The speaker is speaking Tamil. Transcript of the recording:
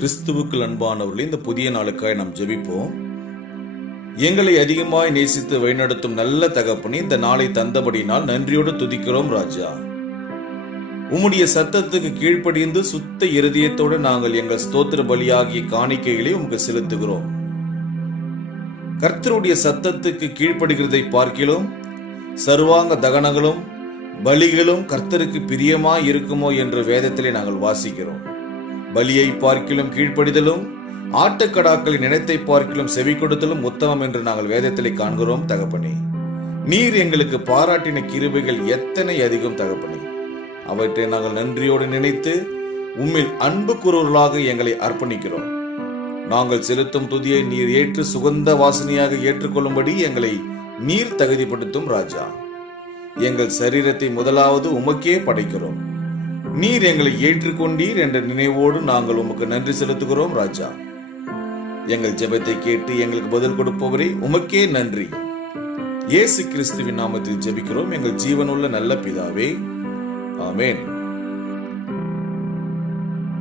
கிறிஸ்துவுக்குள் அன்பானவர்களே, இந்த புதிய நாளுக்காய் நாம் ஜெபிப்போம். எங்களை அதிகமாய் நேசித்து வழிநடத்தும் நல்ல தகப்பனே, இந்த நாளை தந்தபடினால் நன்றியோடு துதிக்கிறோம் ராஜா. உம்முடைய சத்தத்துக்கு கீழ்ப்படிந்து சுத்த இருதயத்தோடு நாங்கள் எங்கள் ஸ்தோத்திர பலியாகிய காணிக்கைகளை உமக்கு செலுத்துகிறோம். கர்த்தருடைய சத்தத்துக்கு கீழ்ப்படுகிறதை பார்க்கிலும் சர்வாங்க தகனங்களும் பலிகளும் கர்த்தருக்கு பிரியமாய் இருக்குமோ என்று வேதத்திலே நாங்கள் வாசிக்கிறோம். பலியை பார்க்கிலும் கீழ்ப்படிதலும் ஆட்டுக்கடாக்களின் நினைத்தை பார்க்கிலும் செவி கொடுத்தலும் உத்தமம் என்று நாங்கள் வேதத்திலே காண்கிறோம் தகப்பனே. நீர் எங்களுக்கு பாராட்டின கிருபைகள் எத்தனை அதிகம் தகப்பனே. அவற்றை நாங்கள் நன்றியோடு நினைத்து உம்மில் அன்பு கூறுவர்களாக எங்களை அர்ப்பணிக்கிறோம். நாங்கள் செலுத்தும் துதியை நீர் ஏற்று சுகந்த வாசனையாக ஏற்றுக்கொள்ளும்படி எங்களை நீர் தகுதிப்படுத்தும் ராஜா. எங்கள் சரீரத்தை முதலாவது உமக்கே படைக்கிறோம். நீர் எங்களை ஏற்றுக்கொண்டீர் என்ற நினைவோடு நாங்கள் உமக்கு நன்றி செலுத்துகிறோம் ராஜா. எங்கள் ஜெபத்தை கேட்டு எங்களுக்கு பதில் கொடுப்பவரே, உமக்கே நன்றி. இயேசு கிறிஸ்துவின் நாமத்தில் ஜெபிக்கிறோம் எங்கள் ஜீவனுள்ள நல்ல பிதாவே, ஆமென்.